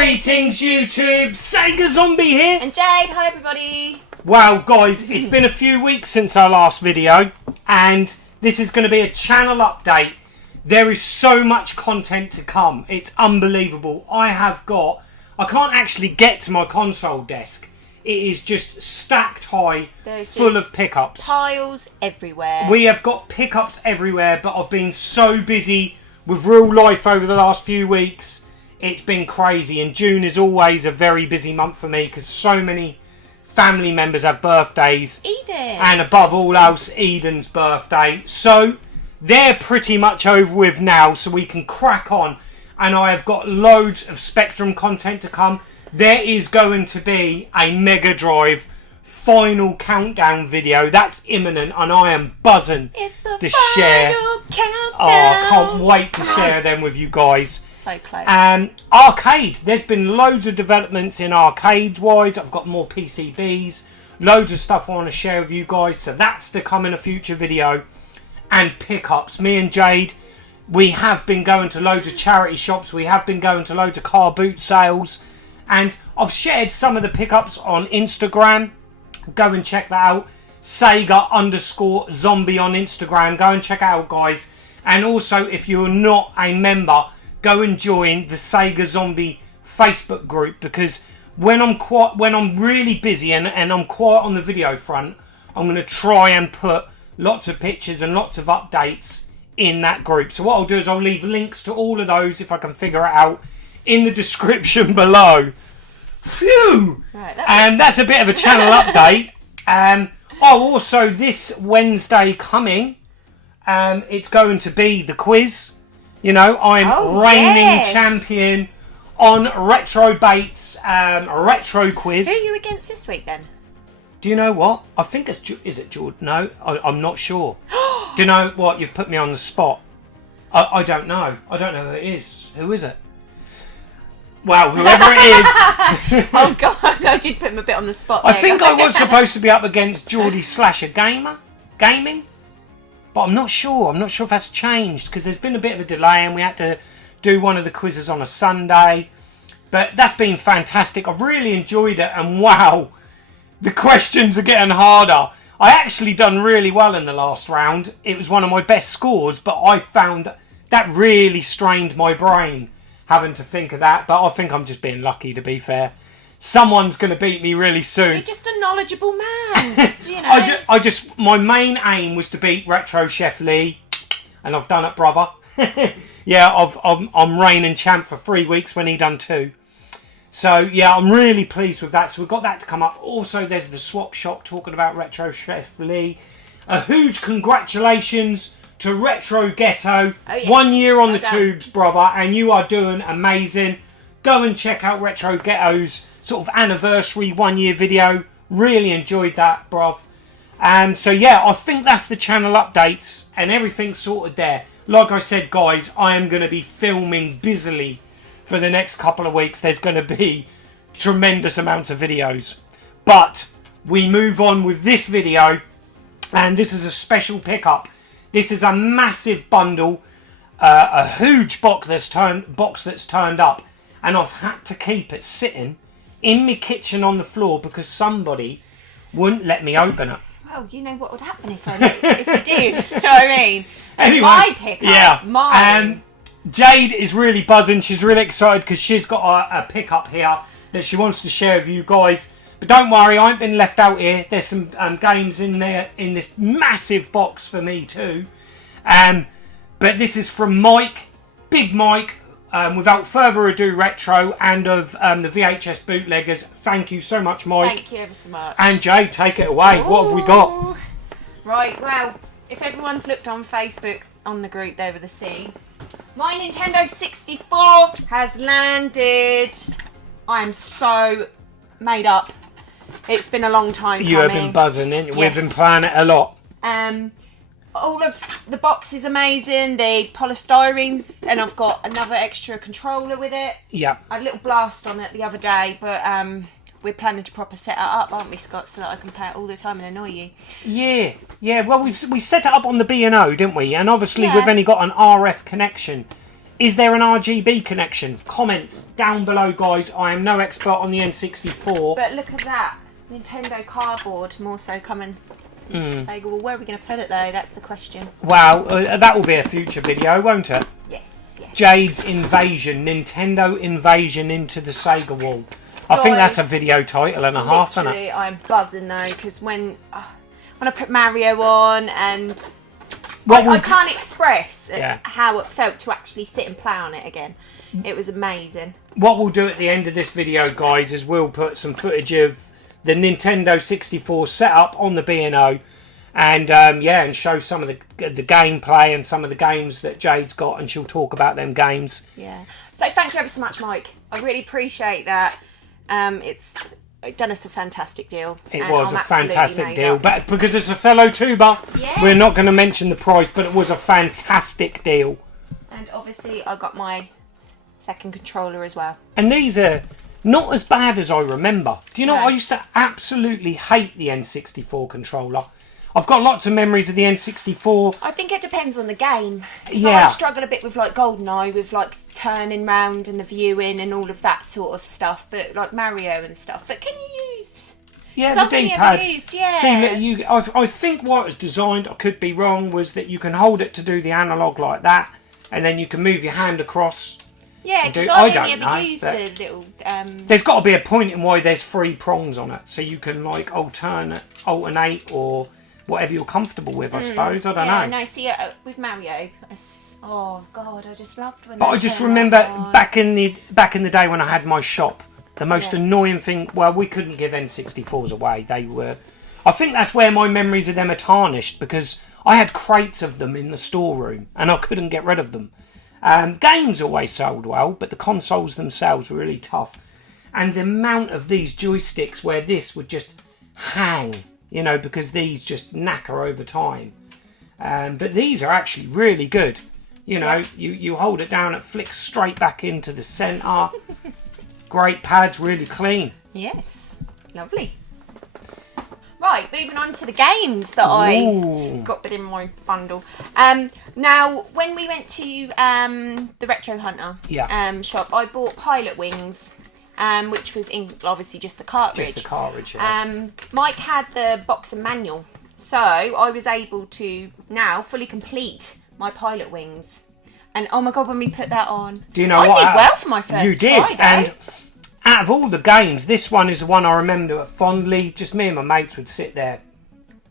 Greetings YouTube, Sega Zombie here. And Jade, hi everybody. Wow guys, it's been a few weeks since our last video and this is going to be a channel update. There is so much content to come, it's unbelievable. I can't actually get to my console desk. It is just stacked high, full of pickups. Piles everywhere. We have got pickups everywhere, but I've been so busy with real life over the last few weeks. It's been crazy, and June is always a very busy month for me because so many family members have birthdays. Eden. And above all else, Eden's birthday. So they're pretty much over with now, so we can crack on. And I have got loads of Spectrum content to come. There is going to be a Mega Drive final countdown video. That's imminent, and I am buzzing to share. Countdown. Oh, I can't wait to share them with you guys. So close. Arcade. There's been loads of developments in arcade-wise. I've got more PCBs. Loads of stuff I want to share with you guys. So that's to come in a future video. And pickups. Me and Jade, we have been going to loads of charity shops. We have been going to loads of car boot sales. And I've shared some of the pickups on Instagram. Go and check that out. Sega_zombie on Instagram. Go and check it out, guys. And also, if you're not a member, go and join the Sega Zombie Facebook group, because when I'm really busy and I'm quiet on the video front, I'm going to try and put lots of pictures and lots of updates in that group. So what I'll do is I'll leave links to all of those, if I can figure it out, in the description below. Phew! Right, that's a bit of a channel update. Also, this Wednesday coming, it's going to be the quiz. You know, I'm reigning champion on Retro Bait's retro quiz. Who are you against this week then? Do you know what? I think it's... Is it Jordan? No, I'm not sure. Do you know what? You've put me on the spot. I don't know. I don't know who it is. Who is it? Well, whoever it is. Oh, God. I did put him a bit on the spot. I think I was supposed to be up against Geordie Slasher Gaming. But I'm not sure. I'm not sure if that's changed because there's been a bit of a delay and we had to do one of the quizzes on a Sunday. But that's been fantastic. I've really enjoyed it. And wow, the questions are getting harder. I actually done really well in the last round. It was one of my best scores, but I found that really strained my brain having to think of that. But I think I'm just being lucky, to be fair. Someone's going to beat me really soon. You're just a knowledgeable man. Just, you know. My main aim was to beat Retro Chef Lee, and I've done it, brother. Yeah, I'm reigning champ for 3 weeks when he done 2. So yeah, I'm really pleased with that. So we've got that to come up. Also, there's the swap shop talking about Retro Chef Lee. A huge congratulations to Retro Ghetto. Oh, yes. 1 year on the tubes, brother, and you are doing amazing. Go and check out Retro Ghetto's sort of anniversary 1 year video. Really enjoyed that, bruv. So yeah, I think that's the channel updates and everything's sorted there. Like I said, guys, I am going to be filming busily for the next couple of weeks. There's going to be tremendous amounts of videos. But we move on with this video, and this is a special pickup. This is a massive bundle, a huge box that's turned up, and I've had to keep it sitting in my kitchen on the floor because somebody wouldn't let me open it. Well, you know what would happen if you did. You know what I mean? Anyway, my pickup. Yeah. Mine. Jade is really buzzing. She's really excited because she's got a pickup here that she wants to share with you guys. But don't worry, I ain't been left out here. There's some games in there in this massive box for me too. But this is from Mike, Big Mike. Without further ado, Retro, and of the VHS Bootleggers. Thank you so much, Mike. Thank you ever so much. And Jade, take it away. Ooh. What have we got? Right, well, if everyone's looked on Facebook on the group, they would have seen. My Nintendo 64 has landed. I am so made up. It's been a long time coming. You have been buzzing, in. Yes. We've been playing it a lot. All of the box is amazing, the polystyrenes, and I've got another extra controller with it. Yeah. I had a little blast on it the other day, but we're planning to proper set it up, aren't we, Scott, so that I can play it all the time and annoy you. Yeah. Well, we set it up on the B&O, didn't we? And obviously we've only got an RF connection Is there an RGB connection? Comments down below, guys. I am no expert on the N64. But look at that. Nintendo cardboard, more so coming. Sega, well, where are we going to put it though? That's the question. Wow, that will be a future video, won't it? Yes, yes. Jade's invasion, Nintendo invasion into the Sega wall. I So think that's a video title and a half, isn't it? Literally, I'm buzzing though, because when I put Mario on and I can't express how it felt to actually sit and play on it again. It was amazing. What we'll do at the end of this video, guys, is we'll put some footage of the Nintendo 64 setup on the B&O, and and show some of the gameplay and some of the games that Jade's got, and she'll talk about them games. Yeah. So thank you ever so much, Mike. I really appreciate that. It's done us a fantastic deal. It was a fantastic deal, but because it's a fellow tuber, we're not going to mention the price, but it was a fantastic deal. And obviously, I got my second controller as well. And these are not as bad as I remember. Do you know, I used to absolutely hate the N64 controller. I've got lots of memories of the N64. I think it depends on the game. Yeah. I struggle a bit with like GoldenEye, with like turning round and the viewing and all of that sort of stuff, but like Mario and stuff. But can you use the D-pad? Used, yeah. See, I think what it was designed, I could be wrong, was that you can hold it to do the analog like that, and then you can move your hand across. Yeah, because I only ever used the little... There's got to be a point in why there's 3 prongs on it, so you can like alternate or whatever you're comfortable with, I suppose. I don't know. No, see, with Mario, oh god, I just loved when. But I just remember back in the day when I had my shop, the most annoying thing. Well, we couldn't give N64s away. They were. I think that's where my memories of them are tarnished, because I had crates of them in the storeroom and I couldn't get rid of them. Games always sold well, but the consoles themselves were really tough. And the amount of these joysticks where this would just hang. You know, because these just knacker over time. But these are actually really good. You know, you hold it down, it flicks straight back into the centre. Great pads, really clean. Yes, lovely. Right, moving on to the games that I got within my bundle. Now, when we went to the Retro Hunter shop, I bought Pilot Wings. Which was obviously just the cartridge. Just the cartridge, yeah. Mike had the box and manual, so I was able to now fully complete my Pilot Wings. And oh my god, when we put that on, do you know I what? did well for my first. You did, and out of all the games, this one is the one I remember fondly. Just me and my mates would sit there.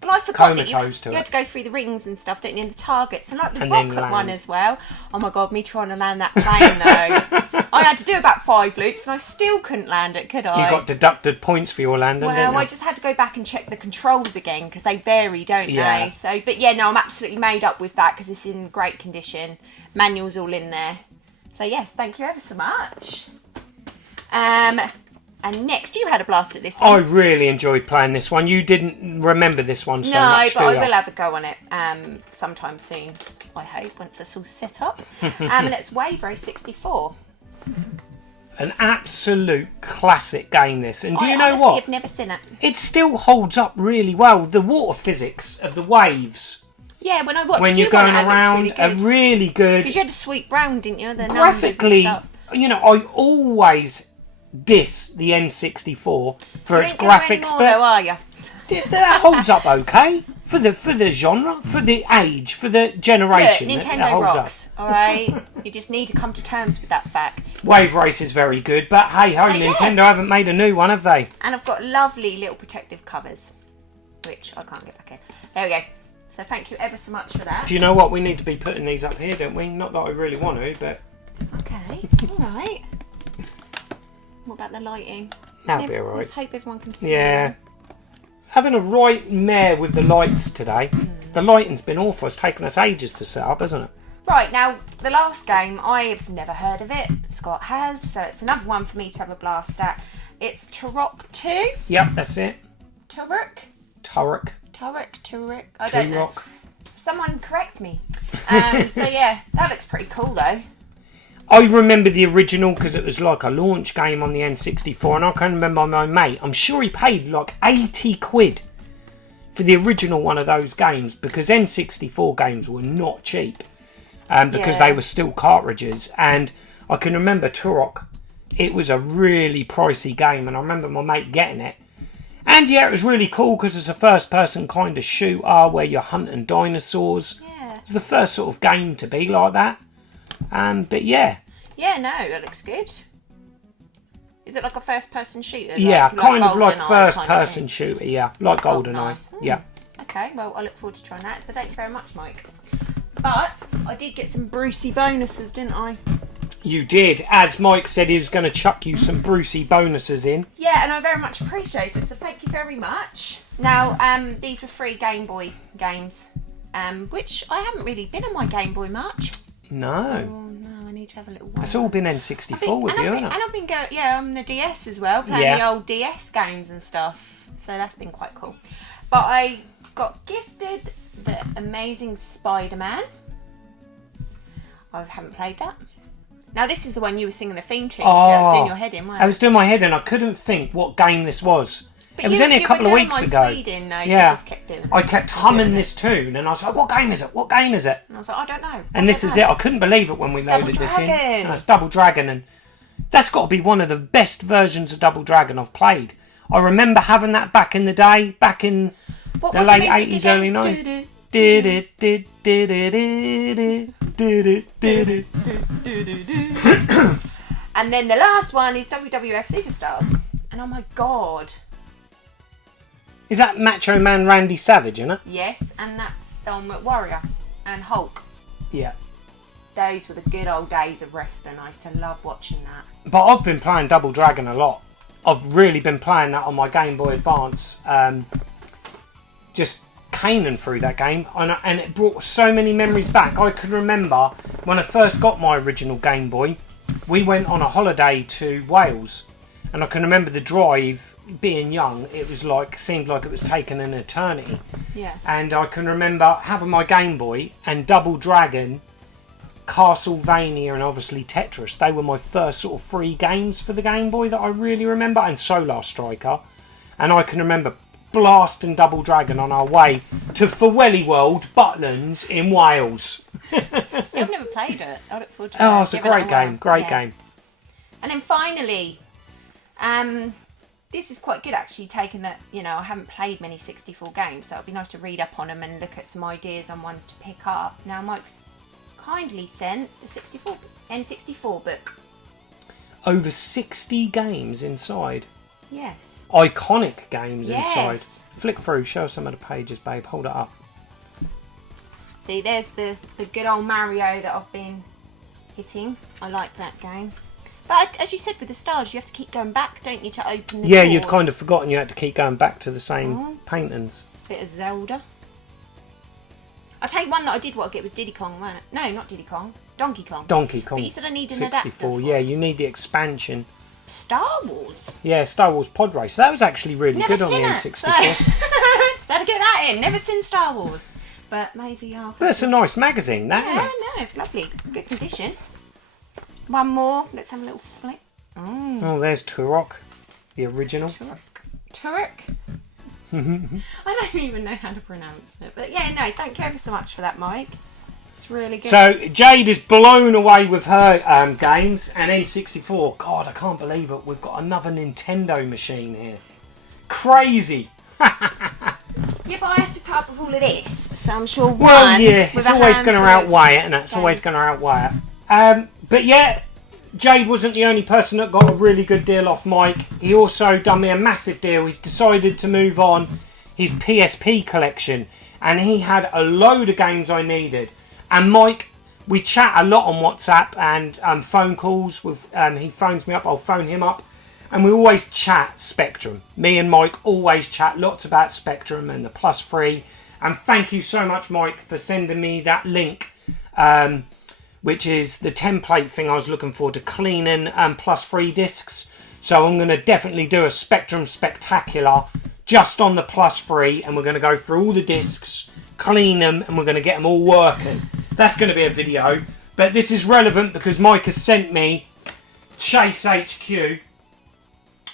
Well, I forgot that you had to go through the rings and stuff, don't you, and the targets, and like the rocket one as well. Oh my god, me trying to land that plane though. I had to do about 5 loops and I still couldn't land it, could I? You got deducted points for your landing, didn't you? Well, I just had to go back and check the controls again because they vary, don't they? So, but yeah, no, I'm absolutely made up with that because it's in great condition. Manual's all in there. So yes, thank you ever so much. And next, you had a blast at this one. I really enjoyed playing this one. You didn't remember this one so much, No, but I will have a go on it sometime soon, I hope, once it's all set up. And it's Wavero 64. An absolute classic game, this. And do you know what? I've never seen it. It still holds up really well. The water physics of the waves. Yeah, when I watched when you're going around, are really good. Because you had to sweep round, didn't you? The graphically, you know, I always diss the N64 for its graphics, but though, are you? That holds up okay for the genre, for the age, for the generation. Look, Nintendo rocks, all right. You just need to come to terms with that fact. Wave Race is very good, but hey ho, Nintendo haven't made a new one, have they? And I've got lovely little protective covers, which I can't get back in. There we go. So thank you ever so much for that. Do you know what? We need to be putting these up here, don't we? Not that I really want to, but okay, all right. What about the lighting? That'll be alright. Let's hope everyone can see. Yeah. Having a right mare with the lights today. The lighting's been awful. It's taken us ages to set up, hasn't it? Right, now, the last game, I've never heard of it. Scott has, so it's another one for me to have a blast at. It's Turok 2. Yep, that's it. Turok? Turok. I don't know. Someone correct me. So yeah, that looks pretty cool though. I remember the original because it was like a launch game on the N64, and I can remember my mate, I'm sure he paid like 80 quid for the original one of those games, because N64 games were not cheap. because Yeah. they were still cartridges. And I can remember Turok. It was a really pricey game, and I remember my mate getting it. And yeah, it was really cool because it's a first-person kind of shooter where you're hunting dinosaurs. Yeah. It's the first sort of game to be like that. But yeah. Yeah, no, it looks good. Is it like a first-person shooter? Yeah, kind of like GoldenEye first-person kind of shooter, yeah. Like GoldenEye, yeah. Okay, well, I look forward to trying that. So thank you very much, Mike. But I did get some Brucey bonuses, didn't I? You did. As Mike said, he was going to chuck you some Brucey bonuses in. Yeah, and I very much appreciate it. So thank you very much. Now, these were free Game Boy games, which I haven't really been on my Game Boy much. No. Oh no, I need to have a little one. It's all been N64 with you, hasn't it? And I've been going, on the DS as well, playing the old DS games and stuff. So that's been quite cool. But I got gifted the Amazing Spider-Man. I haven't played that. Now this is the one you were singing the theme tune to. I was doing your head in, weren't I was doing my head in. I couldn't think what game this was. But it was only a couple of weeks ago. Sweden, though. Yeah. You just kept doing it. I kept humming this tune, and I was like, "What game is it? What game is it?" And I was like, I don't know. And this is it. I couldn't believe it when we loaded this in. Dragon. And it's Double Dragon, and that's got to be one of the best versions of Double Dragon I've played. I remember having that back in the day, back in What the was late music 80s, again? early 90s. Did it, did it. And then the last one is WWF Superstars. And oh my god. Is that Macho Man Randy Savage, isn't it? Yes, and that's the one with Warrior and Hulk. Yeah. Those were the good old days of wrestling. I used to love watching that. But I've been playing Double Dragon a lot. I've really been playing that on my Game Boy Advance. Just caning through that game. And it brought so many memories back. I can remember when I first got my original Game Boy, we went on a holiday to Wales. And I can remember the drive, being young, seemed like it was taking an eternity. Yeah. And I can remember having my Game Boy and Double Dragon, Castlevania, and obviously Tetris. They were my first sort of free games for the Game Boy that I really remember, and Solar Striker. And I can remember blasting Double Dragon on our way to Fawelly World, Butlins in Wales. See, I've never played it. I look forward to it. Oh, it's a great game, game. And then finally, this is quite good actually, taking that, I haven't played many 64 games, so it'd be nice to read up on them and look at some ideas on ones to pick up. Now, Mike's kindly sent the N64 book. Over 60 games inside. Yes. Iconic games inside. Yes. Flick through, show us some of the pages, babe. Hold it up. See, there's the good old Mario that I've been hitting. I like that game. But as you said with the stars, you have to keep going back, don't you, to open the Yeah, doors. you'd kind of forgotten you had to keep going back to the same paintings. Bit of Zelda. I'll tell you one that I did want to get was Diddy Kong, wasn't it? No, not Diddy Kong. Donkey Kong. Donkey Kong. But you said I need an 64. adapter for Yeah, it. you need the expansion. Star Wars. Yeah, Star Wars Pod Race. That was actually really Never good on the seen it. N64. So, just had to get that in. Never seen Star Wars. But maybe I'll... But it's a nice magazine, that, Yeah, isn't it? no, it's lovely. Good condition. One more. Let's have a little flick. Oh, there's Turok, the original. Turek. I don't even know how to pronounce it. But yeah, no, thank you ever so much for that, Mike. It's really good. So, Jade is blown away with her games, and N64, God, I can't believe it. We've got another Nintendo machine here. Crazy. Yeah, but I have to put up with all of this, so I'm sure one... Well, yeah, with it's a always going to handful of outweigh it, and it's always games. going to outweigh it. But yeah, Jade wasn't the only person that got a really good deal off Mike. He also done me a massive deal. He's decided to move on his PSP collection, and he had a load of games I needed. And Mike, we chat a lot on WhatsApp and phone calls. With he phones me up, I'll phone him up. And we always chat Spectrum. Me and Mike always chat lots about Spectrum and the Plus 3. And thank you so much, Mike, for sending me that link, which is the template thing I was looking for to cleaning Plus 3 discs. So I'm going to definitely do a Spectrum Spectacular just on the Plus 3. And we're going to go through all the discs, clean them, and we're going to get them all working. That's going to be a video. But this is relevant because Mike has sent me Chase HQ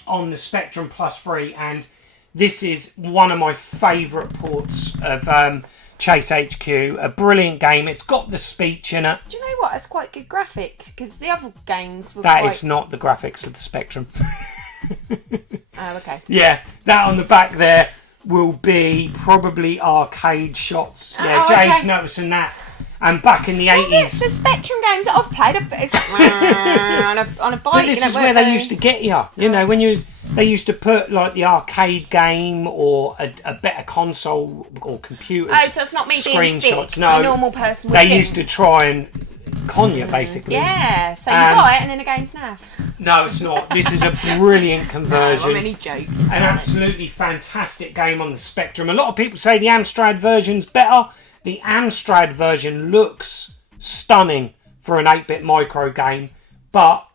on the Spectrum Plus 3, and this is one of my favourite ports of Chase HQ, a brilliant game. It's got the speech in it. Do you know what? It's quite good graphic because the other games were That is not the graphics of the Spectrum. Oh, okay. Yeah, that on the back there will be probably arcade shots. Yeah, Oh, Jade's okay. noticing that. And back in the 80s... The Spectrum games that I've played, it's on a bike. But this is where they used to get you. You know, when they used to put like the arcade game or a better console or computer. Oh, so it's not me being thick. Screenshots. No, a normal person would they think. used to try and con you, basically. Yeah, so you buy it and then the game's naff. No, it's not. This is a brilliant conversion. I'm only joking. An absolutely fantastic game on the Spectrum. A lot of people say the Amstrad version's better. The Amstrad version looks stunning for an 8-bit micro game, but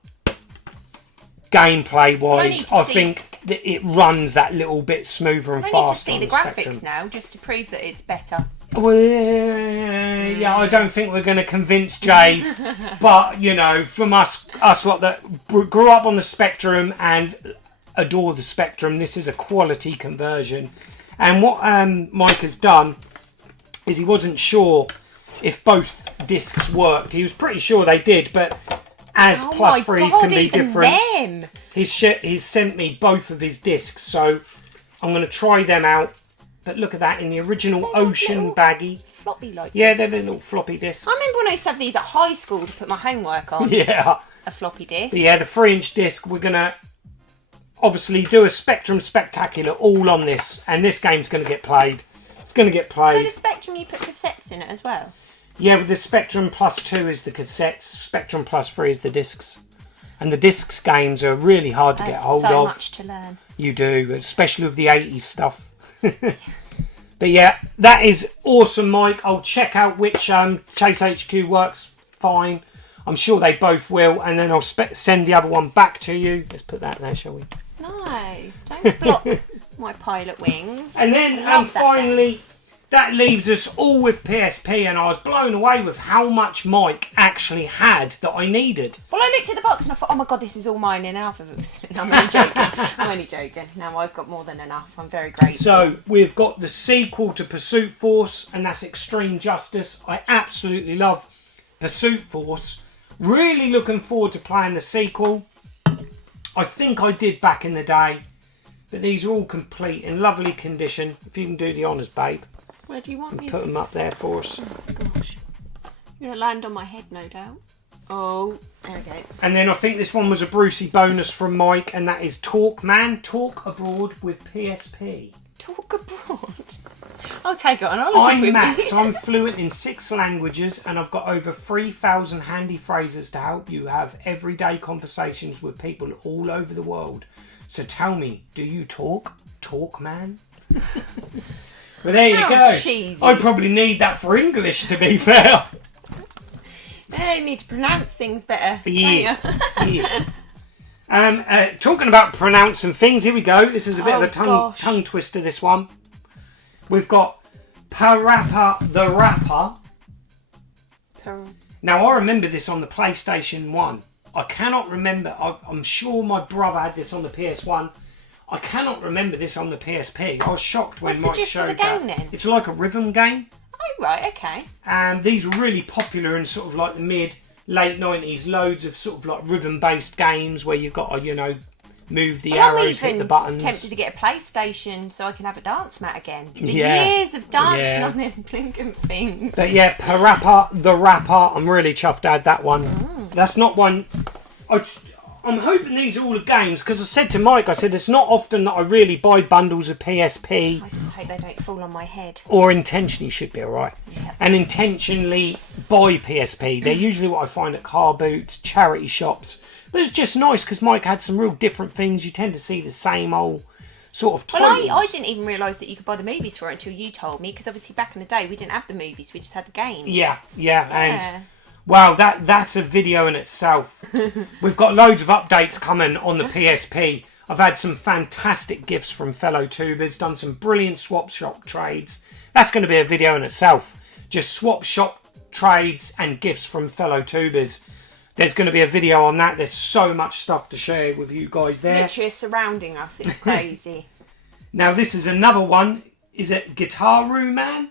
gameplay-wise, I think that it runs that little bit smoother and faster. I need to see the graphics now, just to prove that it's better. Well, yeah, I don't think we're going to convince Jade, but you know, from us lot that grew up on the Spectrum and adore the Spectrum, this is a quality conversion. And what Mike has done is he wasn't sure if both discs worked. He was pretty sure they did, but as plus threes can be different, he's sent me both of his discs, so I'm going to try them out. But look at that, in the original Ocean baggie. Floppy like Yeah, discs. they're little floppy discs. I remember when I used to have these at high school to put my homework on. Yeah. A floppy disk. But yeah, the 3-inch disc, we're going to obviously do a Spectrum Spectacular all on this, and this game's going to get played. It's going to get played. So the Spectrum, you put cassettes in it as well? Yeah, with the Spectrum Plus 2 is the cassettes, Spectrum Plus 3 is the discs. And the discs games are really hard to get hold so of. much to learn. You do, especially with the 80s stuff. But yeah, that is awesome, Mike. I'll check out which Chase HQ works fine. I'm sure they both will. And then I'll send the other one back to you. Let's put that there, shall we? No, don't block my pilot wings. And then finally, that leaves us all with PSP, and I was blown away with how much Mike actually had that I needed. Well, I looked at the box and I thought, oh my god, this is all mine in half of it. No, I'm only joking. I'm only joking. No, I've got more than enough. I'm very grateful. So, we've got the sequel to Pursuit Force, and that's Extreme Justice. I absolutely love Pursuit Force. Really looking forward to playing the sequel. I think I did back in the day, but these are all complete in lovely condition. If you can do the honours, babe. Where do you want me? Put them up there for us. Oh gosh. You're going to land on my head, no doubt. Oh, there we go. And then I think this one was a Brucey bonus from Mike, and that is Talk Man, Talk Abroad with PSP. Talk abroad? I'll take it on holiday I'm with Max, me. I'm fluent in 6 languages, and I've got over 3,000 handy phrases to help you have everyday conversations with people all over the world. So tell me, do you talk? Talk Man? Well, there you go. Cheesy. I probably need that for English, to be fair. They need to pronounce things better. Yeah. Yeah. Talking about pronouncing things, here we go. This is a bit of a tongue twister, this one. We've got Parappa the Rapper. Now, I remember this on the PlayStation 1. I cannot remember. I'm sure my brother had this on the PS1. I cannot remember this on the PSP. I was shocked when Mike showed that. What's the gist of the game then? It's like a rhythm game. Oh, right, okay. And these were really popular in sort of like the late 90s. Loads of sort of like rhythm-based games where you've got to, you know, move the arrows, hit the buttons. I'm tempted to get a PlayStation so I can have a dance mat again. The Yeah. years of dancing on them blinking things. But yeah, Parappa the Rapper. I'm really chuffed to add that one. That's not one... I'm hoping these are all the games, because I said to Mike, I said it's not often that I really buy bundles of PSP. I just hope they don't fall on my head. Or intentionally, should be alright. Yeah. And intentionally buy PSP. They're usually what I find at car boots, charity shops. But it's just nice because Mike had some real different things. You tend to see the same old sort of titles. Well, I didn't even realise that you could buy the movies for it until you told me, because obviously back in the day we didn't have the movies, we just had the games. Yeah. And wow, that's a video in itself. We've got loads of updates coming on the PSP. I've had some fantastic gifts from fellow tubers, done some brilliant swap shop trades. That's going to be a video in itself. Just swap shop trades and gifts from fellow tubers. There's going to be a video on that. There's so much stuff to share with you guys there. Literally surrounding us. It's crazy. Now, this is another one. Is it Guitaru Man?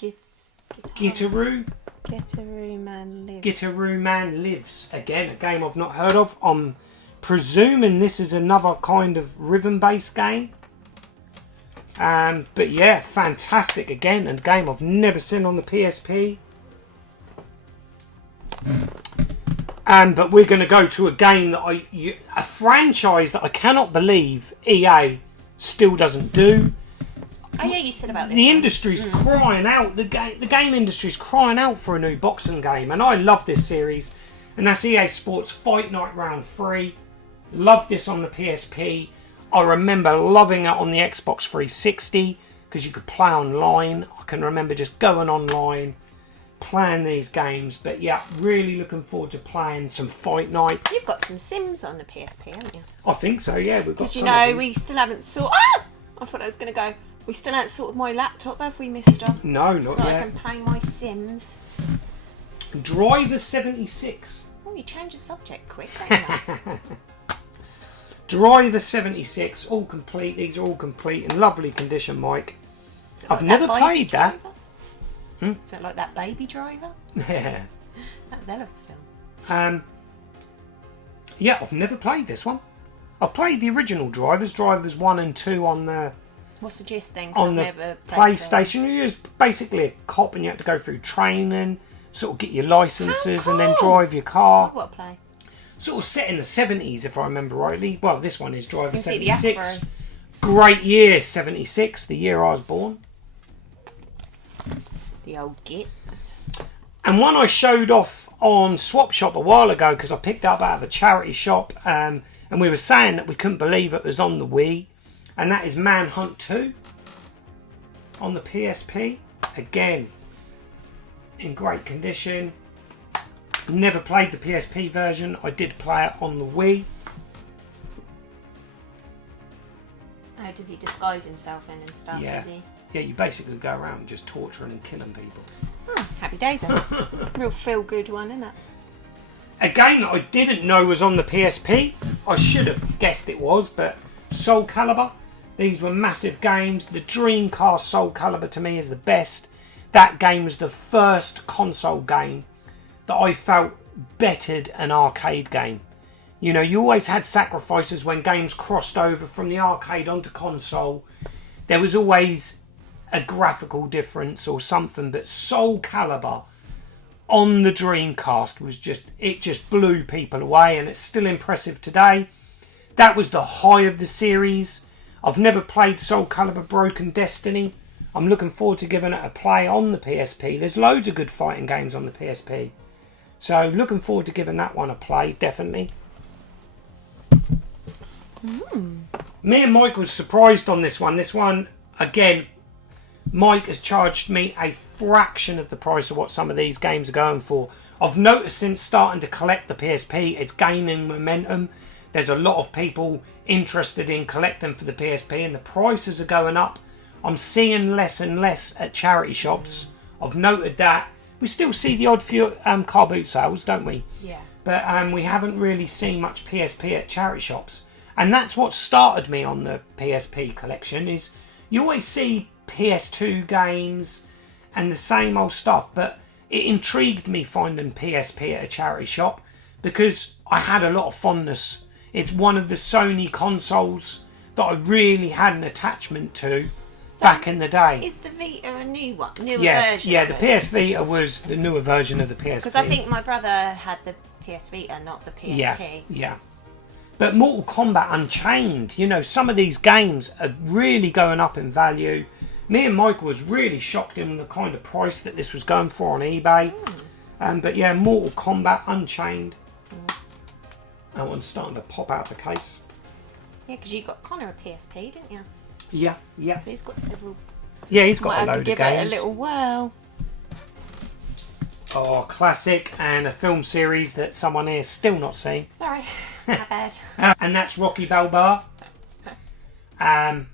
Ghetto Man Lives. Again, a game I've not heard of. I'm presuming this is another kind of rhythm-based game. But yeah, fantastic again, and a game I've never seen on the PSP. But we're going to go to a game that a franchise that I cannot believe EA still doesn't do. Oh yeah, you said about this. The industry's crying out. The game industry's crying out for a new boxing game, and I love this series. And that's EA Sports Fight Night Round 3. Love this on the PSP. I remember loving it on the Xbox 360 because you could play online. I can remember just going online, playing these games. But yeah, really looking forward to playing some Fight Night. You've got some Sims on the PSP, haven't you? I think so, yeah. We've got. Because you know, we still haven't sorted. Ah! I thought I was going to go. We still haven't sorted my laptop, have we, mister? No, not so yet. I can play my Sims. Driver 76. Oh, you changed the subject quick, don't you? Driver 76, all complete. These are all complete in lovely condition, Mike. I've never played that. Is that like that Baby Driver? Yeah. That was hell of a film. Yeah, I've never played this one. I've played the original Drivers 1 and 2 on the... What's the gist then? On the PlayStation. You was basically a cop and you had to go through training, sort of get your licenses and then drive your car. I've got to play. Sort of set in the 70s, if I remember rightly. Well, this one is Driver 76. See the afro. Great year, 76, the year I was born. The old git. And one I showed off on Swap Shop a while ago because I picked up out of a charity shop, and we were saying that we couldn't believe it was on the Wii, and that is Manhunt 2 on the PSP. Again, in great condition. Never played the PSP version. I did play it on the Wii. Oh, does he disguise himself in and stuff? Yeah. Does he? Yeah, you basically go around just torturing and killing people. Oh, happy days then. Real feel-good one, isn't it? A game that I didn't know was on the PSP. I should have guessed it was, but Soul Calibur. These were massive games. The Dreamcast Soul Calibur to me is the best. That game was the first console game that I felt bettered an arcade game. You know, you always had sacrifices when games crossed over from the arcade onto console. There was always a graphical difference or something, but Soul Calibur on the Dreamcast was just blew people away, and it's still impressive today. That was the high of the series. I've never played Soul Calibur Broken Destiny. I'm looking forward to giving it a play on the PSP. There's loads of good fighting games on the PSP. So looking forward to giving that one a play, definitely. Me and Mike was surprised on this one. This one, again, Mike has charged me a fraction of the price of what some of these games are going for. I've noticed since starting to collect the PSP, it's gaining momentum. There's a lot of people interested in collecting for the PSP and the prices are going up. I'm seeing less and less at charity shops. I've noted that. We still see the odd few car boot sales, don't we? Yeah. But we haven't really seen much PSP at charity shops. And that's what started me on the PSP collection, is you always see PS2 games and the same old stuff, but it intrigued me finding PSP at a charity shop because I had a lot of fondness. It's one of the Sony consoles that I really had an attachment to back in the day. Is the Vita a new one? Newer version? Yeah, the PS Vita was the newer version of the PSP. Because I think my brother had the PS Vita, not the PSP. Yeah. But Mortal Kombat Unchained, you know, some of these games are really going up in value. Me and Michael was really shocked in the kind of price that this was going for on eBay. But yeah, Mortal Kombat Unchained. That one's starting to pop out the case. Yeah, because you got Connor a PSP, didn't you? Yeah. So he's got several. Yeah, he's got Might a load have to of give it a games. little whirl. Oh, classic, and a film series that someone here still not seen. Sorry, my bad. And that's Rocky Balboa. I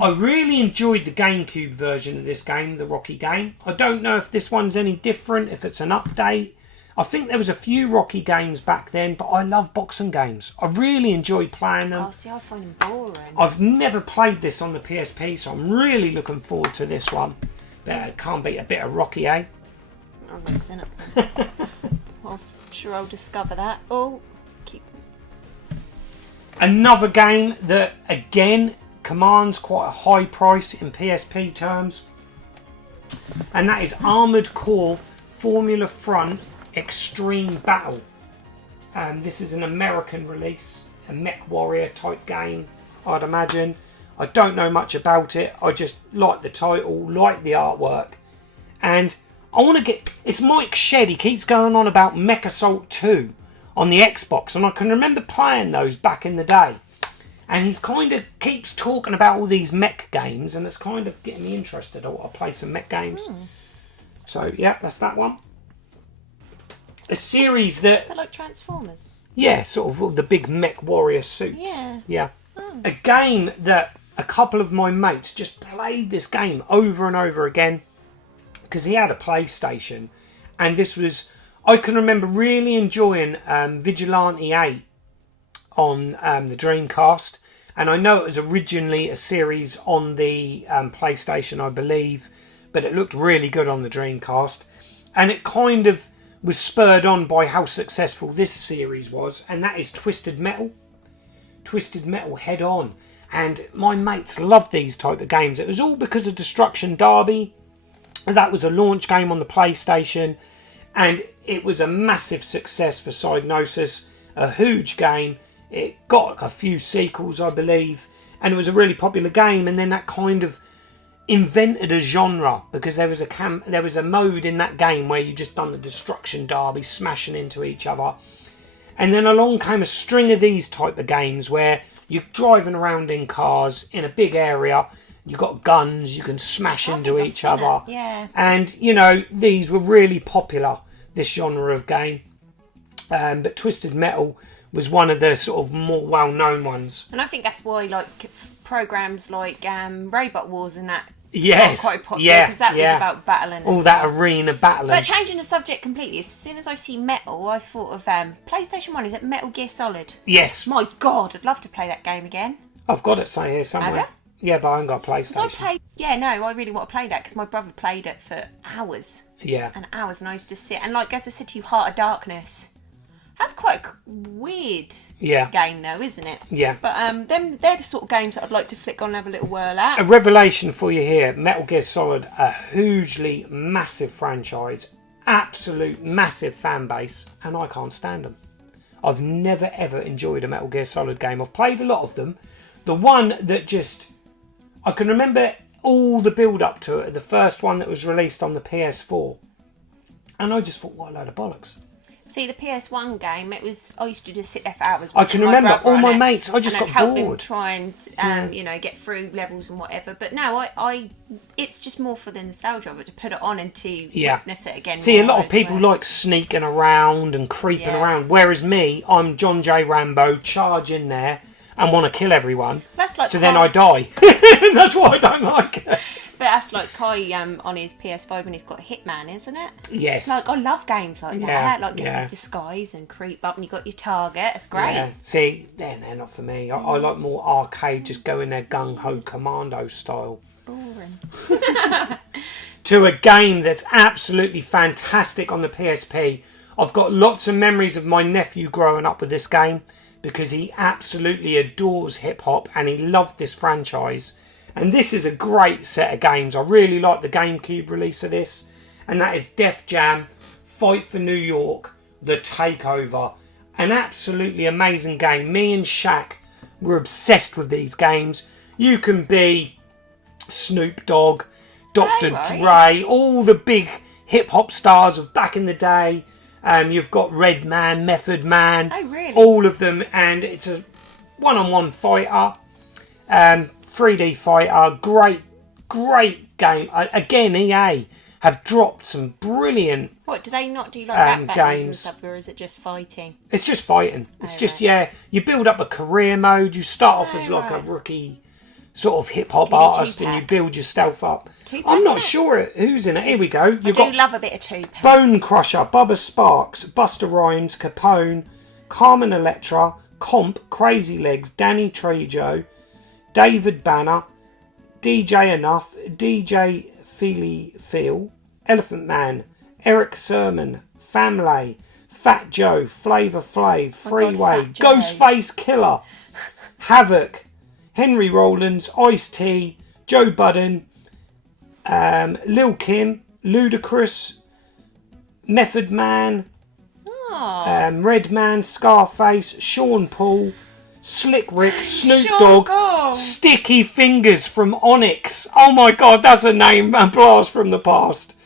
really enjoyed the GameCube version of this game, the Rocky game. I don't know if this one's any different, if it's an update. I think there was a few Rocky games back then, but I love boxing games. I really enjoyed playing them. Oh, see, I find them boring. I've never played this on the PSP, so I'm really looking forward to this one. Can't beat a bit of Rocky, eh? I've never seen it. I'm sure I'll discover that. Oh, keep. Another game that, again, commands quite a high price in PSP terms. And that is Armored Core Formula Front Extreme Battle. This is an American release, a mech warrior type game, I'd imagine. I don't know much about it. I just like the title, like the artwork. And I want to get... It's Mike Shed. He keeps going on about Mech Assault 2 on the Xbox. And I can remember playing those back in the day. And he's kind of keeps talking about all these mech games. And it's kind of getting me interested. I want to play some mech games. So, yeah, that's that one. A series that... So like Transformers? Yeah, sort of the big mech warrior suits. Yeah. A game that a couple of my mates just played this game over and over again because he had a PlayStation, and this was, I can remember really enjoying Vigilante 8 on the Dreamcast, and I know it was originally a series on the PlayStation, I believe, but it looked really good on the Dreamcast, and it kind of was spurred on by how successful this series was, and that is Twisted Metal Head On. And my mates loved these type of games. It was all because of Destruction Derby. That was a launch game on the PlayStation, and it was a massive success for Psygnosis. A huge game. It got a few sequels, I believe, and it was a really popular game. And then that kind of invented a genre, because there was a mode in that game where you just done the Destruction Derby, smashing into each other. And then along came a string of these type of games where you're driving around in cars in a big area, you've got guns, you can smash into each other. Yeah. And, you know, these were really popular, this genre of game. But Twisted Metal was one of the sort of more well-known ones. And I think that's why, like, programs like Robot Wars and that Yes, quite popular, because that was about battling. All that arena battling. But changing the subject completely, as soon as I see metal, I thought of PlayStation 1. Is it Metal Gear Solid? Yes. My God, I'd love to play that game again. I've got it here somewhere. Have you? Yeah, but I haven't got a PlayStation. I really want to play that because my brother played it for hours. Yeah. And hours, and I used to sit. And like, as I said to you, Heart of Darkness. That's quite a weird game, though, isn't it? Yeah. But they're the sort of games that I'd like to flick on and have a little whirl at. A revelation for you here. Metal Gear Solid, a hugely massive franchise. Absolute massive fan base. And I can't stand them. I've never, ever enjoyed a Metal Gear Solid game. I've played a lot of them. The one that just... I can remember all the build-up to it. The first one that was released on the PS4. And I just thought, what a load of bollocks. See, the PS1 game, I used to just sit there for hours. I can remember all my mates. I just got help bored. them try and get through levels and whatever. But no, it's just more for the nostalgia of it, to put it on and to witness it again. See, a lot of people like sneaking around and creeping around, whereas me, I'm John J. Rambo, charge in there and want to kill everyone. That's like then I die. That's why I don't like it. But that's like Kai on his PS5 when he's got Hitman, isn't it? Yes. Like, I love games like that. Like, you can disguise and creep up and you got your target. It's great. Yeah. See, they're not for me. I like more arcade, just go in there gung-ho commando style. Boring. To a game that's absolutely fantastic on the PSP. I've got lots of memories of my nephew growing up with this game because he absolutely adores hip-hop and he loved this franchise. And this is a great set of games. I really like the GameCube release of this. And that is Def Jam, Fight for New York, The Takeover. An absolutely amazing game. Me and Shaq were obsessed with these games. You can be Snoop Dogg, Dr. Dre, all the big hip-hop stars of back in the day. You've got Redman, Method Man. Oh, really? All of them. And it's a one-on-one fighter. 3D fighter, great game. Again, EA have dropped some brilliant. What do they not do, like rap battles games and stuff, or is it just fighting? It's just fighting. It's just you build up a career mode. You start off as like a rookie sort of hip hop artist, and you build yourself up. I'm not sure who's in it. Here we go. I do love a bit of Tupac. Bone Crusher, Bubba Sparks, Busta Rhymes, Capone, Carmen Electra, Comp, Crazy Legs, Danny Trejo, David Banner, DJ Enough, DJ Feely Feel, Elephant Man, Eric Sermon, Family, Fat Joe, Flavor Flav, Freeway, Ghostface Killer, Havoc, Henry Rollins, Ice-T, Joe Budden, Lil Kim, Ludacris, Method Man, Redman, Scarface, Sean Paul, Slick Rick, Snoop Dogg, Sticky Fingers from Onyx. Oh my god, that's a name, a blast from the past.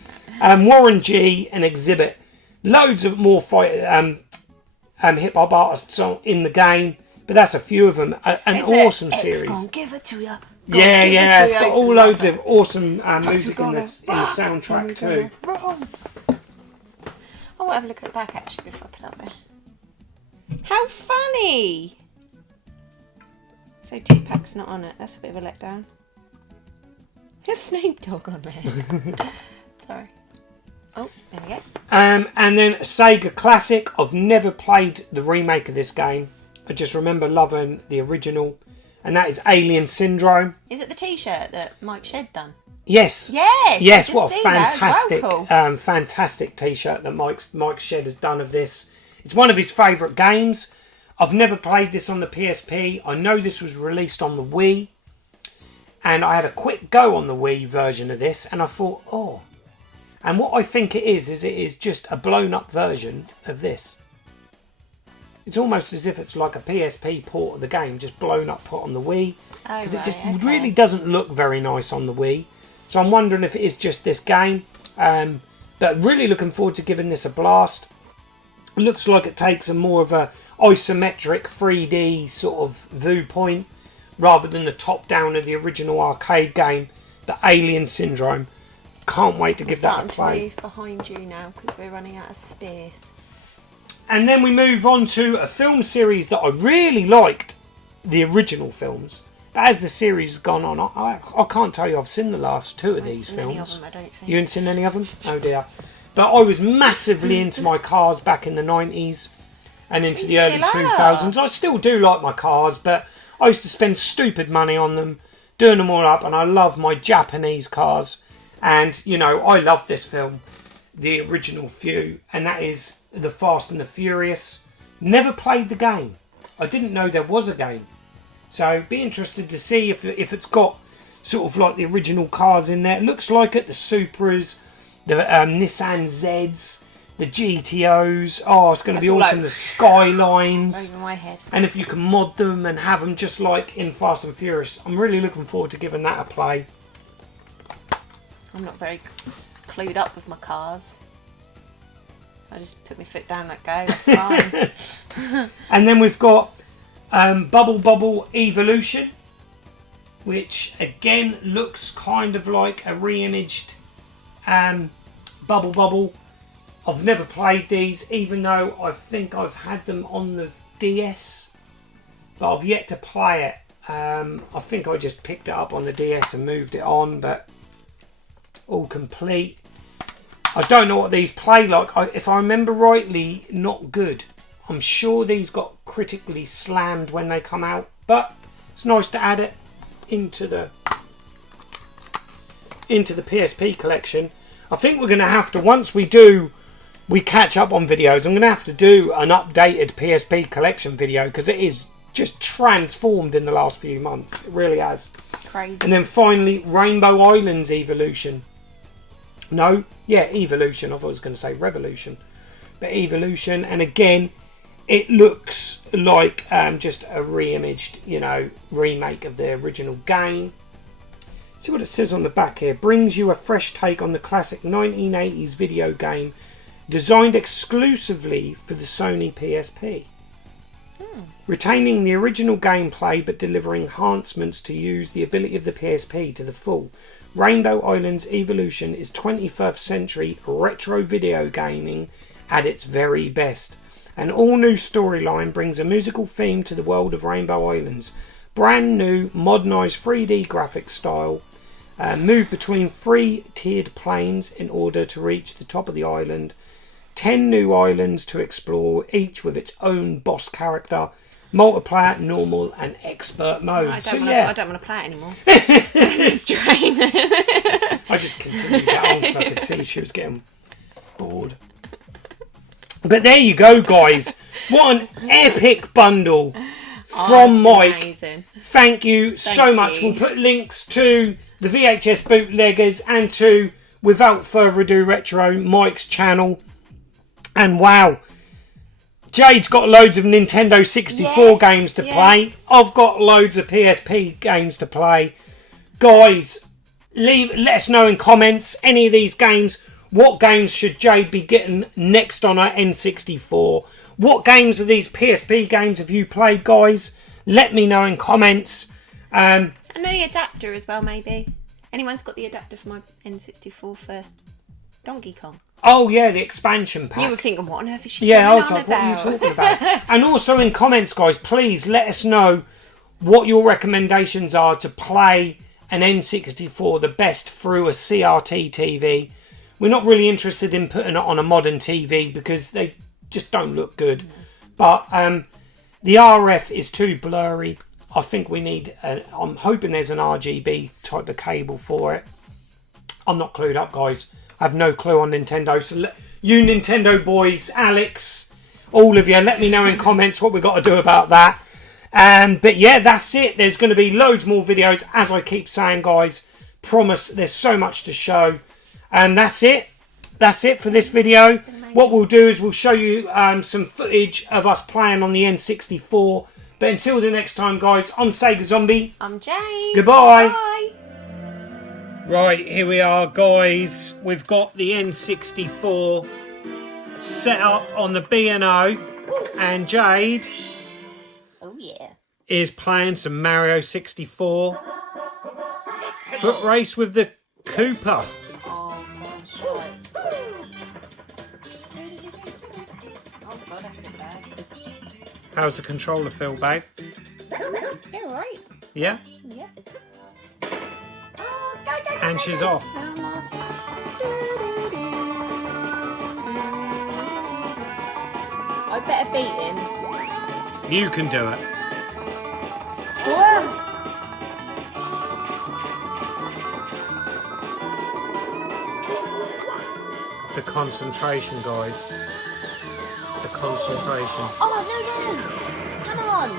Warren G and Exhibit. Loads of more hip hop artists in the game, but that's a few of them. An awesome series. Gonna give it to you. Yeah, it's got all loads of awesome music in the soundtrack too. I want to have a look at the back actually before I put it up there. How funny! So Tupac's not on it. That's a bit of a letdown. There's Snoop Dogg on there. Sorry. Oh, there we go. And then a Sega classic. I've never played the remake of this game. I just remember loving the original. And that is Alien Syndrome. Is it the T-shirt that Mike Shed done? Yes. Yes. What a fantastic, cool. Fantastic T-shirt that Mike Shed has done of this. It's one of his favourite games. I've never played this on the PSP. I know this was released on the Wii, and I had a quick go on the Wii version of this, and I thought, oh. And what I think it is just a blown-up version of this. It's almost as if it's like a PSP port of the game, just blown up, put on the Wii, because it just really doesn't look very nice on the Wii. So I'm wondering if it is just this game. But really looking forward to giving this a blast. It looks like it takes a more of a isometric 3D sort of viewpoint rather than the top down of the original arcade game, the Alien Syndrome. Can't wait to give that a play. I'm starting to move behind you now because we're running out of space. And then we move on to a film series that I really liked, the original films. But as the series has gone on, I can't tell you I've seen the last two of these films. Any of them, I don't think. You haven't seen any of them? Oh dear. But I was massively into my cars back in the 90s and into the early 2000s. I still do like my cars, but I used to spend stupid money on them, doing them all up, and I love my Japanese cars. And, you know, I love this film, the original few, and that is The Fast and the Furious. Never played the game. I didn't know there was a game. So be interested to see if it's got sort of like the original cars in there. It looks like it, the Supras, the Nissan Zs, the GTOs. Oh, it's going to be awesome. The Skylines. Over my head. And if you can mod them and have them just like in Fast and Furious, I'm really looking forward to giving that a play. I'm not very clued up with my cars. I just put my foot down and go, that's fine. And then we've got Bubble Bobble Evolution, which again looks kind of like a re-imaged Bubble Bobble. I've never played these, even though I think I've had them on the DS, but I've yet to play it. I think I just picked it up on the DS and moved it on, but all complete. I don't know what these play like. If I remember rightly, not good. I'm sure these got critically slammed when they come out, but it's nice to add it into the PSP collection. I think we're going to have to, once we catch up on videos, I'm going to have to do an updated PSP collection video because it is just transformed in the last few months. It really has. Crazy. And then finally, Rainbow Islands Evolution. No, yeah, Evolution. I thought I was going to say Revolution. But Evolution, and again, it looks like just a re-imaged, remake of the original game. See what it says on the back here. Brings you a fresh take on the classic 1980s video game designed exclusively for the Sony PSP. Retaining the original gameplay but delivering enhancements to use the ability of the PSP to the full. Rainbow Islands Evolution is 21st century retro video gaming at its very best. An all-new storyline brings a musical theme to the world of Rainbow Islands. Brand new, modernised 3D graphic style. Move between 3 tiered planes in order to reach the top of the island. 10 new islands to explore, each with its own boss character. multiplayer, normal, and expert mode. I So don't yeah, want to play it anymore. It's just draining. I just continued that on because I could see she was getting bored. But there you go, guys. What an epic bundle from Mike. Amazing. Thank you so much. you. We'll put links to the VHS Bootleggers and to, without further ado, Retro, Mike's channel. And wow, Jade's got loads of Nintendo 64 games to play. I've got loads of PSP games to play. Guys, let us know in comments any of these games. What games should Jade be getting next on her N64? What games of these PSP games have you played, guys? Let me know in comments. And the adapter as well, maybe. Anyone's got the adapter for my N64 for Donkey Kong? Oh yeah, the expansion pack. You were thinking, what on earth is she Yeah, I going was on like, what are you about? talking about? And also in comments, guys, please let us know what your recommendations are to play an N64 the best through a CRT TV. We're not really interested in putting it on a modern TV because they just don't look good. But the RF is too blurry. I think we need, I'm hoping there's an RGB type of cable for it. I'm not clued up, guys. I have no clue on Nintendo. So you Nintendo boys, Alex, all of you, let me know in comments what we've got to do about that. But yeah, that's it. There's going to be loads more videos, as I keep saying, guys. Promise, there's so much to show. And that's it. That's it for this video. What we'll do is we'll show you some footage of us playing on the N64. But until the next time, guys, I'm Sega Zombie. I'm Jade. Goodbye. Bye. Right, here we are, guys. We've got the N64 set up on the B&O. And Jade is playing some Mario 64. Foot race with the Koopa. Oh, gosh, right. Oh, God, that's a bit bad. How's the controller feel, babe? Yeah, right. Yeah? Yeah. Oh, go. And she's off. I'm off. I better beat him. You can do it. Whoa! The concentration, guys. The concentration. Oh, no. Come on.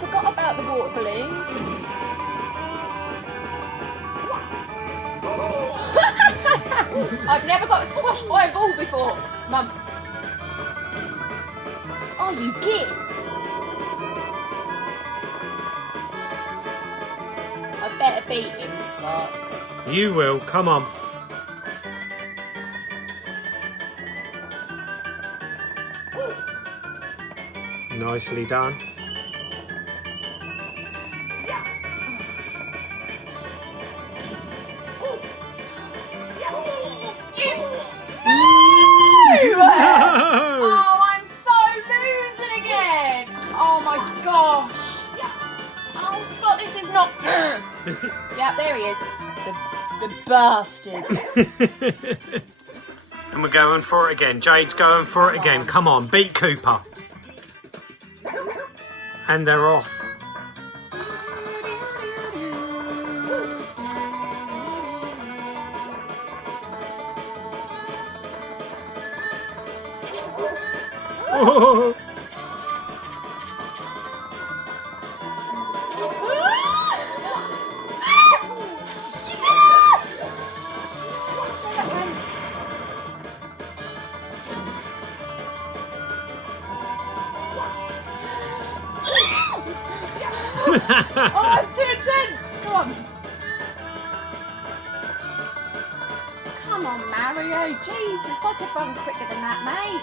Forgot about the water balloons. I've never got squashed by a ball before, Mum. Oh, you git. I better beat him, Scott. You will. Come on. Nicely done. Oh, I'm so losing again. Oh my gosh. Oh, Scott, this is not fair. Yeah, there he is. The bastard. And we're going for it again. Jade's going for it again. Come on, beat Cooper. And they're off. Oh. Oh, it's too intense. Come on. Come on, Mario. Jesus, I could run quicker than that, mate.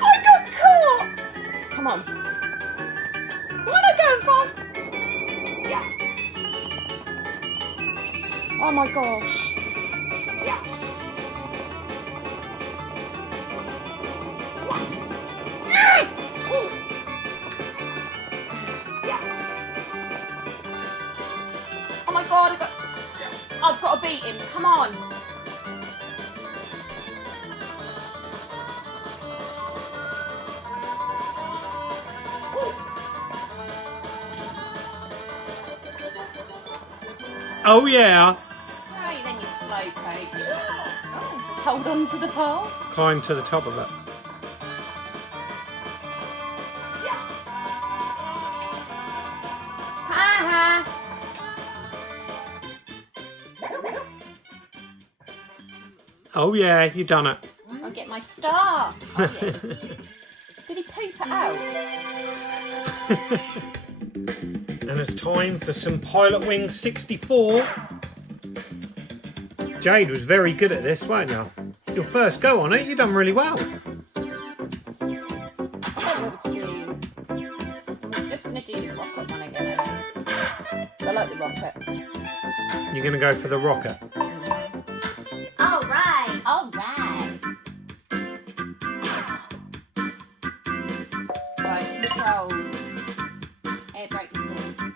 I got caught. Come on. Why not going fast? Oh my gosh. Yes! Oh my god, I've got to beat him. Come on. Oh yeah. Right, then you slow coach. Oh, just hold on to the pole. Climb to the top of it. Ha ha. Oh yeah, you done it. I'll get my star. Oh, yes. Did he poop it out? And it's time for some Pilot Wing 64. Jade was very good at this, weren't you? Your first go on it, you done really well. I don't know what to do. I'm just going to do the rocket one again, I think. I like the rocket. You're going to go for the rocket. Alright. Alright. Right, controls. Air brake is in.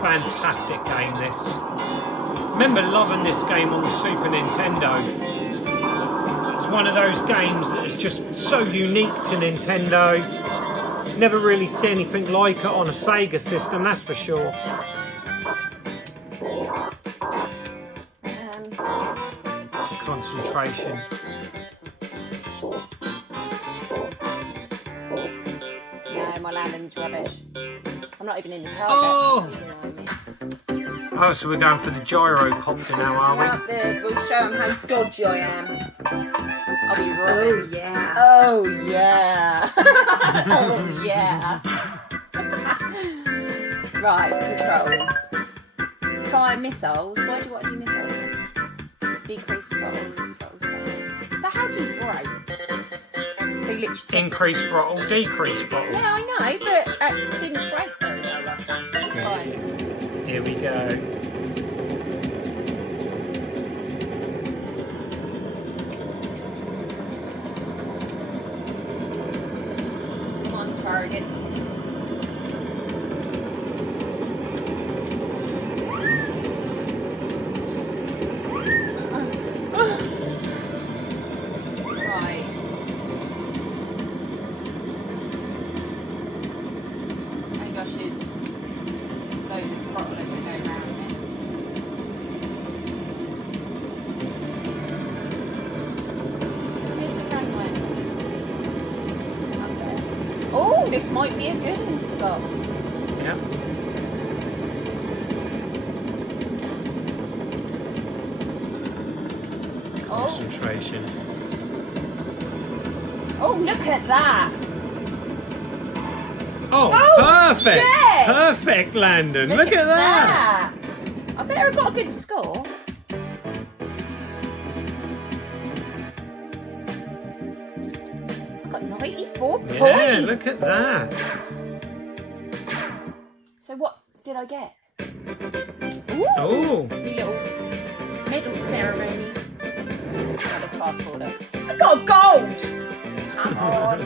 Fantastic game, this. Remember loving this game on the Super Nintendo. It's one of those games that is just so unique to Nintendo. Never really see anything like it on a Sega system, that's for sure. Concentration. No, my landing's rubbish. I'm not even in the target. Oh! Oh, so we're going for the gyrocopter now, are we? Out there, we'll show them how dodgy I am. I'll be Oh right. yeah. Oh yeah. Oh yeah. Right, controls. Fire missiles. Where do you want to do missiles? Decrease throttle. So how do you brake? So you literally Increase throttle, decrease throttle. Yeah, I know, but it didn't brake very well last time. Fine. Here we go. Come on, targets. Right. I think I should slow the throttle as I go around it. Where's the runway? Up there. Oh, this might be a good one, Scott. Yeah. Concentration. Oh, look at that! Oh, Oh, perfect! yes! Perfect, Landon. Look at that. I better have got a good score. I've got 94 points. Yeah, look at that. So what did I get? Oh, The little medal ceremony. Now let's fast forward it. I got a gold! Come on.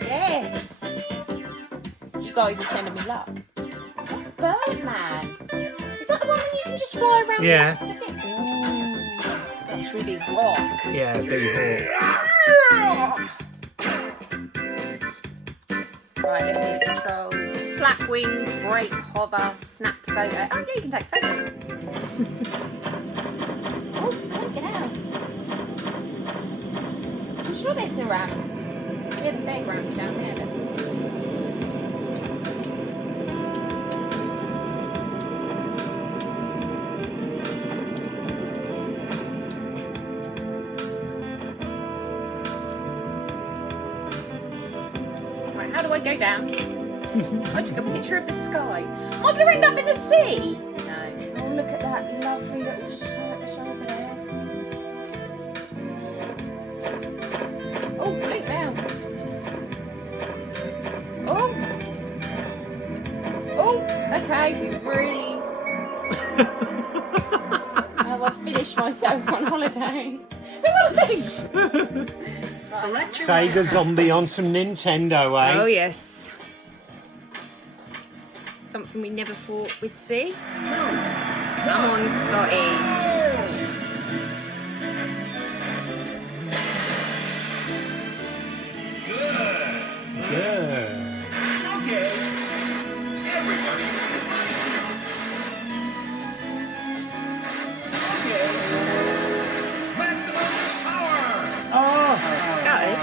Yes. You guys are sending me luck. That's Birdman. Is that the one when you can just fly around? Yeah. the thing? Ooh, that's really rock. yeah, big hawk. Right, let's see the controls. Flap wings, brake, hover, snap photo. Oh yeah, you can take photos. Oh, don't get out. I'm sure there's a yeah, the fairground's down there. Look. Right, how do I go down? I took a picture of the sky. Am I going to end up in the sea? No. Oh, look at that lovely little shark there. Oh, blink now. Oh. Oh, okay, we really... Oh, I've finished myself on holiday. Look at my legs. Right. Sega Zombie on some Nintendo, eh? Oh yes. Something we never thought we'd see. Come on, Scotty. Good. Okay. Everybody. Okay. Maximum power. Oh. Gutted.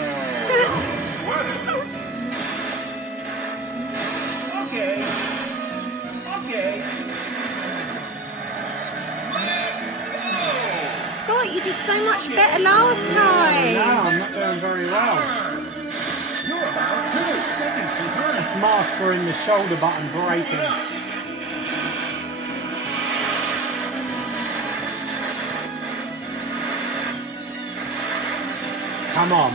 Okay. Okay. Scott, you did so much better last time. No, I'm not doing very well. You're about 2 seconds to turn. It's mastering the shoulder button braking. Come on.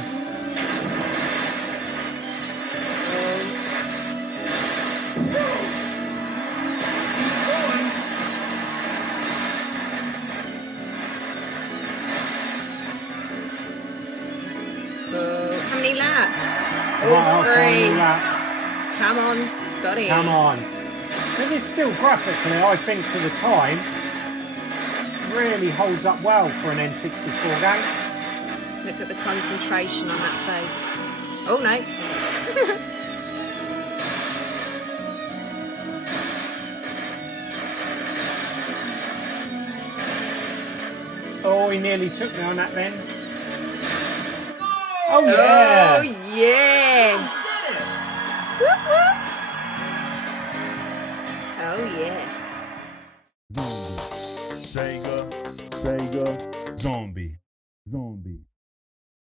How many laps? Right, All I'll find three. you that. Come on, Scotty. Come on. But it's still graphically, I think, for the time, really holds up well for an N64 game. Look at the concentration on that face. Oh no. Oh, he nearly took me on that then. Oh yeah! Oh yes. Whoop, whoop. Oh yes. Sega, Zombie.